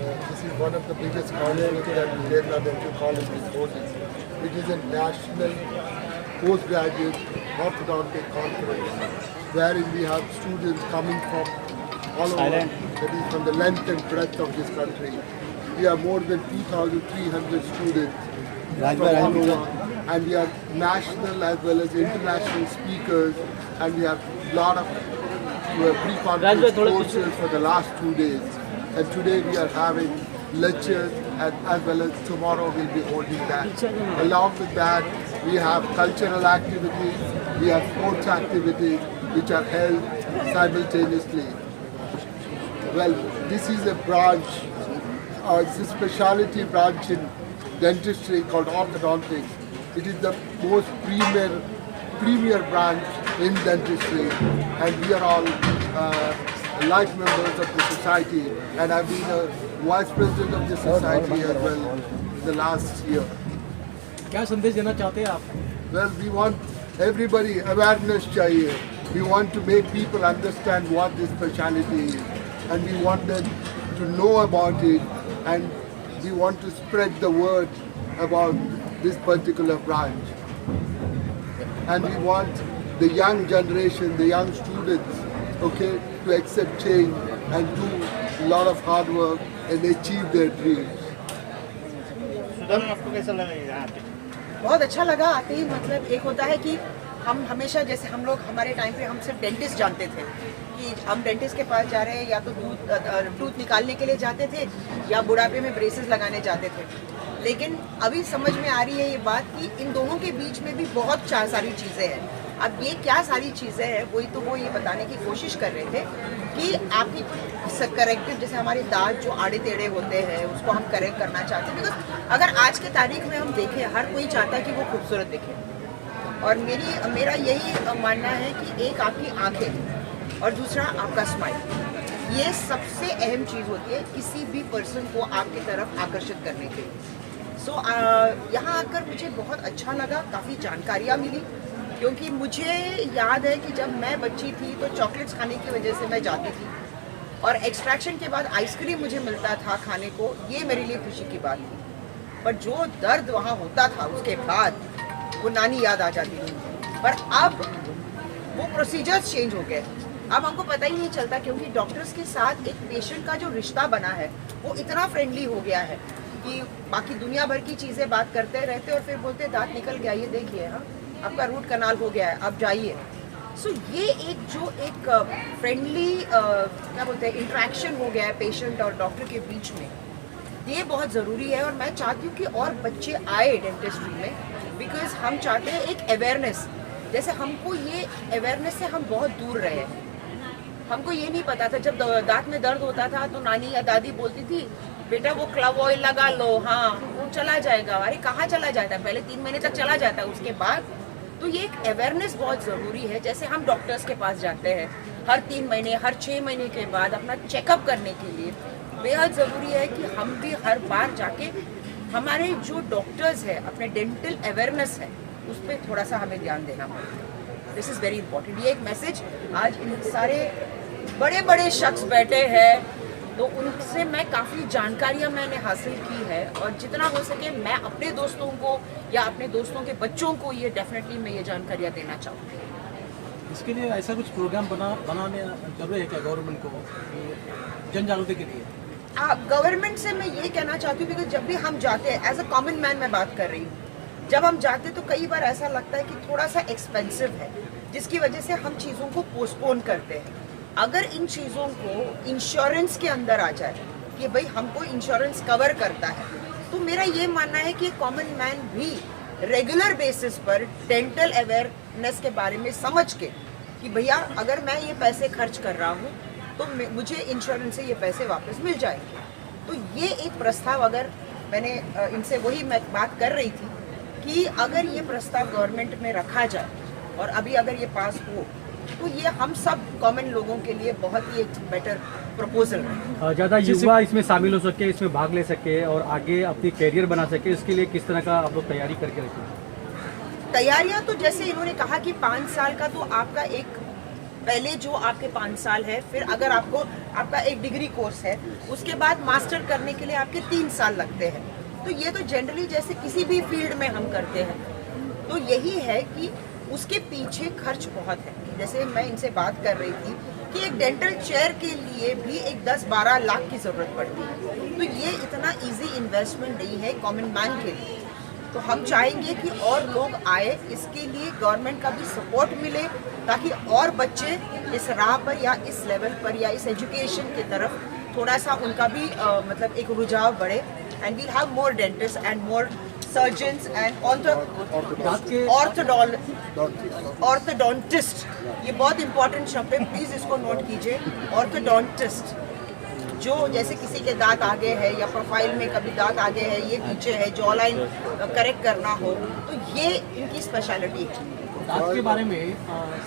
This is one of the biggest conferences that Kerala Dental College is holding. It is a national postgraduate orthodontic conference wherein we have students coming from all over, that is from the length and breadth of this country. We have more than 2,300 students from all over, and we have national as well as international speakers, and we have a lot of pre-conference courses for the last 2 days. And today we are having lectures, and as well as tomorrow we'll be holding that. Along with that, we have cultural activities, we have sports activities which are held simultaneously. Well, this is a branch, it's a specialty branch in dentistry called orthodontics. It is the most premier branch in dentistry, and we are all life members of the society, and I've been a vice president of the society as well in the last year. क्या संदेश देना चाहते हैं आप? Well, we want everybody awareness chahiye. We want to make people understand what this specialty is, and we want them to know about it, and we want to spread the word about this particular branch. And we want the young generation, the young students, okay, to accept change and do a lot of hard work and achieve their dreams. आपको कैसा लगा यहाँ पे? बहुत अच्छा लगा आते ही। मतलब एक होता है कि हम हमेशा, जैसे हम लोग हमारे टाइम पे हम सिर्फ डेंटिस्ट जानते थे कि हम डेंटिस्ट के पास जा रहे हैं, या तो टूथ निकालने के लिए जाते थे या बुढ़ापे में ब्रेसेस लगाने जाते थे। लेकिन अभी समझ में आ रही है ये बात कि इन दोनों के बीच में भी बहुत सारी चीज़ें हैं। अब ये क्या सारी चीज़ें हैं वही तो वो ये बताने की कोशिश कर रहे थे कि आपकी कुछ करेक्टिव, जैसे हमारे दांत जो आड़े टेढ़े होते हैं उसको हम करेक्ट करना चाहते हैं। बिकॉज अगर आज के तारीख में हम देखें, हर कोई चाहता है कि वो खूबसूरत दिखे, और मेरा यही मानना है कि एक आपकी आंखें और दूसरा आपका स्माइल, ये सबसे अहम चीज़ होती है किसी भी पर्सन को आपकी तरफ आकर्षित करने के लिए। सो यहाँ आकर मुझे बहुत अच्छा लगा, काफ़ी जानकारियाँ मिली, क्योंकि मुझे याद है कि जब मैं बच्ची थी तो चॉकलेट्स खाने की वजह से मैं जाती थी, और एक्सट्रैक्शन के बाद आइसक्रीम मुझे मिलता था खाने को, ये मेरे लिए खुशी की बात थी। पर जो दर्द वहाँ होता था उसके बाद वो नानी याद आ जाती थी। पर अब वो प्रोसीजर्स चेंज हो गए, अब हमको पता ही नहीं चलता, क्योंकि डॉक्टर्स के साथ एक पेशेंट का जो रिश्ता बना है वो इतना फ्रेंडली हो गया है कि बाकी दुनिया भर की चीज़ें बात करते रहते और फिर बोलते दांत निकल गया, ये देखिए, हाँ आपका रूट कनाल हो गया है, अब जाइए। सो ये एक फ्रेंडली क्या बोलते हैं इंटरेक्शन हो गया है पेशेंट और डॉक्टर के बीच में, ये बहुत ज़रूरी है। और मैं चाहती हूँ कि और बच्चे आए डेंटिस्ट्री में, बिकॉज हम चाहते हैं एक अवेयरनेस। जैसे हमको ये अवेयरनेस से हम बहुत दूर रहे हैं, हमको ये नहीं पता था, जब दांत में दर्द होता था तो नानी या दादी बोलती थी बेटा वो क्लव ऑयल लगा लो, हाँ वो चला जाएगा। अरे कहाँ चला जाता है, पहले 3 महीने तक चला जाता है, उसके बाद तो ये एक अवेयरनेस बहुत ज़रूरी है। जैसे हम डॉक्टर्स के पास जाते हैं हर 3 महीने, हर 6 महीने के बाद अपना चेकअप करने के लिए, बेहद ज़रूरी है कि हम भी हर बार जाके हमारे जो डॉक्टर्स हैं अपने डेंटल अवेयरनेस है उस पर थोड़ा सा हमें ध्यान देना पड़ेगा। This is very important. ये एक मैसेज आज इन सारे बड़े बड़े शख्स बैठे हैं, तो उनसे मैं काफ़ी जानकारियाँ मैंने हासिल की है, और जितना हो सके मैं अपने दोस्तों को या अपने दोस्तों के बच्चों को ये डेफिनेटली मैं ये जानकारियाँ देना चाहूँगी। इसके लिए ऐसा कुछ प्रोग्राम बनाने जरूरी है क्या गवर्नमेंट को, जन जागृति के लिए? गवर्नमेंट से मैं ये कहना चाहती हूँ, बिकॉज जब भी हम जाते हैं, एज अ कॉमन मैन मैं बात कर रही हूँ, जब हम जाते तो कई बार ऐसा लगता है कि थोड़ा सा एक्सपेंसिव है, जिसकी वजह से हम चीज़ों को पोस्टपोन करते हैं। अगर इन चीज़ों को इंश्योरेंस के अंदर आ जाए कि भाई हमको इंश्योरेंस कवर करता है, तो मेरा ये मानना है कि कॉमन मैन भी रेगुलर बेसिस पर डेंटल अवेयरनेस के बारे में समझ के कि भैया अगर मैं ये पैसे खर्च कर रहा हूँ तो मुझे इंश्योरेंस से ये पैसे वापस मिल जाएंगे। तो ये एक प्रस्ताव, अगर मैंने इनसे वही मैं बात कर रही थी कि अगर ये प्रस्ताव गवर्नमेंट में रखा जाए और अभी अगर ये पास हो तो ये हम सब कॉमन लोगों के लिए बहुत ही एक बेटर प्रपोजल है। ज़्यादा युवा इसमें शामिल हो सके, इसमें भाग ले सके और आगे अपनी कैरियर बना सके, इसके लिए किस तरह का आप लोग तैयारी करके रखें? तैयारियां तो जैसे इन्होंने कहा कि 5 साल का तो आपका एक पहले जो आपके 5 साल है, फिर अगर आपका एक डिग्री कोर्स है, उसके बाद मास्टर करने के लिए आपके 3 साल लगते हैं। तो ये तो जनरली जैसे किसी भी फील्ड में हम करते हैं, तो यही है कि उसके पीछे खर्च बहुत है। जैसे मैं इनसे बात कर रही थी कि एक डेंटल चेयर के लिए भी एक 10-12 लाख की ज़रूरत पड़ती है। तो ये इतना इजी इन्वेस्टमेंट नहीं है कॉमन मैन के लिए। तो हम चाहेंगे कि और लोग आए, इसके लिए गवर्नमेंट का भी सपोर्ट मिले, ताकि और बच्चे इस राह पर या इस लेवल पर या इस एजुकेशन की तरफ थोड़ा सा उनका भी मतलब एक रुझाव बढ़े। And we'll have more dentist and more surgeons and orthodontist. ये बहुत इंपॉर्टेंट शब्द है, प्लीज इसको नोट कीजिए। ऑर्थोडोंटिस्ट, जो जैसे किसी के दांत आगे है या प्रोफाइल में कभी दांत आगे है, ये पीछे है, जॉ लाइन करेक्ट करना हो, तो ये इनकी स्पेशलिटी है। दांत के बारे में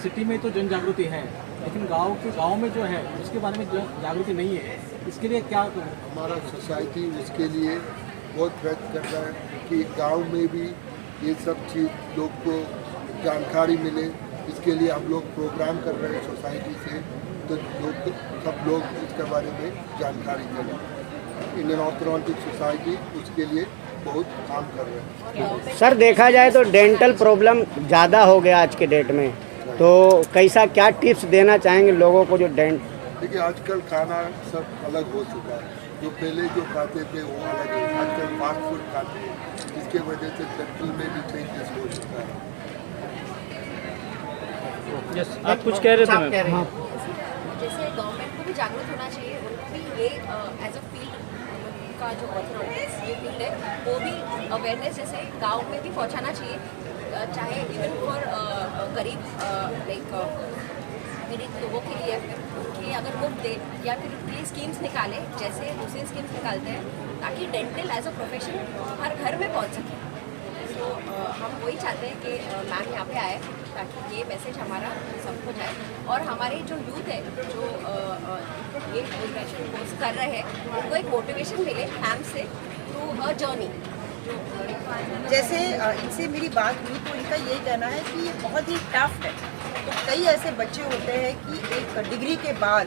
सिटी में तो जन जागृति है, लेकिन गांव में जो है उसके बारे में जागृति नहीं है। इसके लिए क्या हमारा सोसाइटी उसके लिए बहुत प्रयत्न कर रहा है कि गांव में भी ये सब चीज़ लोग को जानकारी मिले। इसके लिए हम लोग प्रोग्राम कर रहे हैं सोसाइटी से, तो सब लोग इसके बारे में जानकारी करें। इंडियन ऑर्थोडोंटिक सोसाइटी उसके लिए बहुत काम कर रहे हैं। सर देखा जाए तो डेंटल प्रॉब्लम ज़्यादा हो गया आज के डेट में, तो कैसा क्या टिप्स देना चाहेंगे लोगों को जो देखिए आजकल खाना सब अलग हो चुका है। जो पहले जो खाते थे वो अलग है, आजकल फास्ट फूड खाते हैं, जिसके वजह से डेंटल में भी चेंजेस हो चुका है। आप कुछ कह रहे थे? हाँ। जैसे गवर्नमेंट को भी जागरूक होना चाहिए, उनको भी ये एज अ फील्ड का जो ऑर्थोडोंटिक्स ये फील्ड है वो भी अवेयरनेस जैसे गांव में भी पहुंचाना चाहिए, चाहे इवन फॉर गरीब लाइक पीड़ित लोगों के लिए, फिर उनके अगर मुफ्त दे या फिर उनके लिए स्कीम्स निकाले, जैसे दूसरे स्कीम्स निकालते हैं, ताकि डेंटल एज अ प्रोफेशन हर घर में पहुँच सके। तो हम वही चाहते हैं कि मैम यहाँ पे आए ताकि ये मैसेज हमारा सबको जाए, और हमारे जो यूथ है जो ये ग्रेजुएशन कोर्स कर रहे हैं, उनको एक मोटिवेशन मिले मैम से थ्रू अ जर्नी। जैसे इनसे मेरी बात हुई तो इनका ये कहना है कि ये बहुत ही टफ है। तो कई ऐसे बच्चे होते हैं कि एक डिग्री के बाद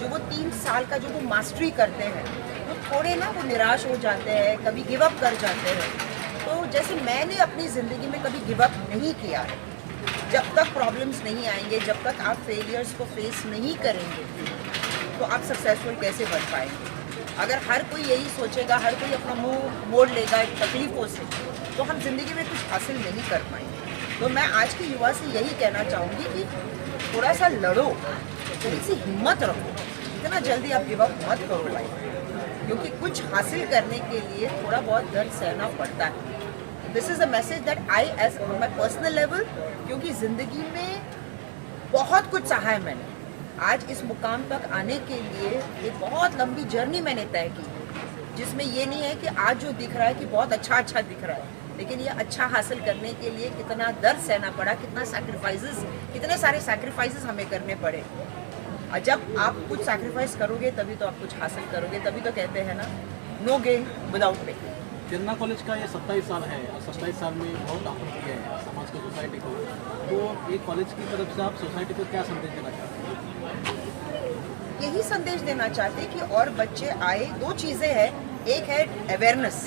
जो वो 3 साल का जो वो मास्टरी करते हैं, वो थोड़े ना वो निराश हो जाते हैं, कभी गिव अप कर जाते हैं। तो जैसे मैंने अपनी ज़िंदगी में कभी गिव अप नहीं किया है। जब तक प्रॉब्लम्स नहीं आएंगे, जब तक आप फेलियर्स को फेस नहीं करेंगे, तो आप सक्सेसफुल कैसे बन पाएंगे। अगर हर कोई यही सोचेगा, हर कोई अपना मुंह मोड़ लेगा तकलीफ़ों से, तो हम ज़िंदगी में कुछ हासिल नहीं कर पाएंगे। तो मैं आज के युवा से यही कहना चाहूँगी कि थोड़ा सा लड़ो, थोड़ी सी हिम्मत रखो, इतना जल्दी आप गिव अप मत करो लाइफ, क्योंकि कुछ हासिल करने के लिए थोड़ा बहुत दर्द सहना पड़ता है। This is a message that I age on my personal level, क्योंकि ज़िंदगी में बहुत कुछ सहा है मैंने। आज इस मुकाम तक आने के लिए एक बहुत लंबी जर्नी मैंने तय की, जिसमें ये नहीं है कि आज जो दिख रहा है कि बहुत अच्छा दिख रहा है, लेकिन ये अच्छा हासिल करने के लिए कितना दर्द सहना पड़ा, कितने सारे सैक्रिफाइसेस हमें करने पड़े। और जब आप कुछ सैक्रिफाइस करोगे तभी तो आप कुछ हासिल करोगे। तभी तो कहते हैं ना, नो गेन विदाउट पे। किरना कॉलेज का ये 27 साल है और 27 साल में बहुत ऑफर किया है समाज को, सोसाइटी को। तो ये कॉलेज की तरफ से आप सोसाइटी को क्या संदेश देना चाहते हैं? यही संदेश देना चाहते हैं कि और बच्चे आए। 2 चीज़ें हैं, एक है अवेयरनेस,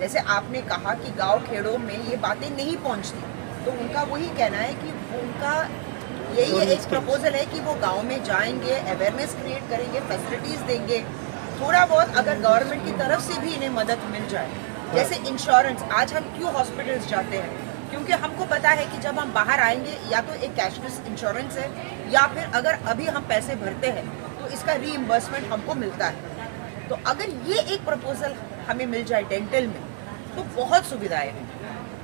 जैसे आपने कहा कि गांव खेड़ों में ये बातें नहीं पहुंचती, तो उनका वही कहना है कि उनका यही एक प्रपोजल है कि वो गांव में जाएंगे, अवेयरनेस क्रिएट करेंगे, फैसिलिटीज़ देंगे। थोड़ा बहुत अगर गवर्नमेंट की तरफ से भी इन्हें मदद मिल जाए, जैसे इंश्योरेंस। आज हम क्यों हॉस्पिटल्स जाते हैं? क्योंकि हमको पता है कि जब हम बाहर आएंगे या तो एक कैशलेस इंश्योरेंस है, या फिर अगर अभी हम पैसे भरते हैं तो इसका रीइंबर्समेंट हमको मिलता है। तो अगर ये एक प्रपोजल हमें मिल जाए डेंटल में, तो बहुत सुविधाएं हैं।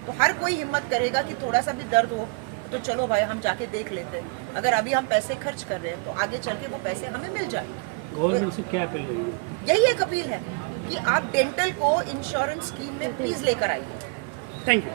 तो हर कोई हिम्मत करेगा कि थोड़ा सा भी दर्द हो तो चलो भाई हम जाके देख लेते हैं। अगर अभी हम पैसे खर्च कर रहे हैं तो आगे चल के वो पैसे हमें मिल जाए। गवर्नमेंट से क्या अपील रही है? यही एक अपील है कि आप डेंटल को इंश्योरेंस स्कीम में प्लीज लेकर आइए। Thank you.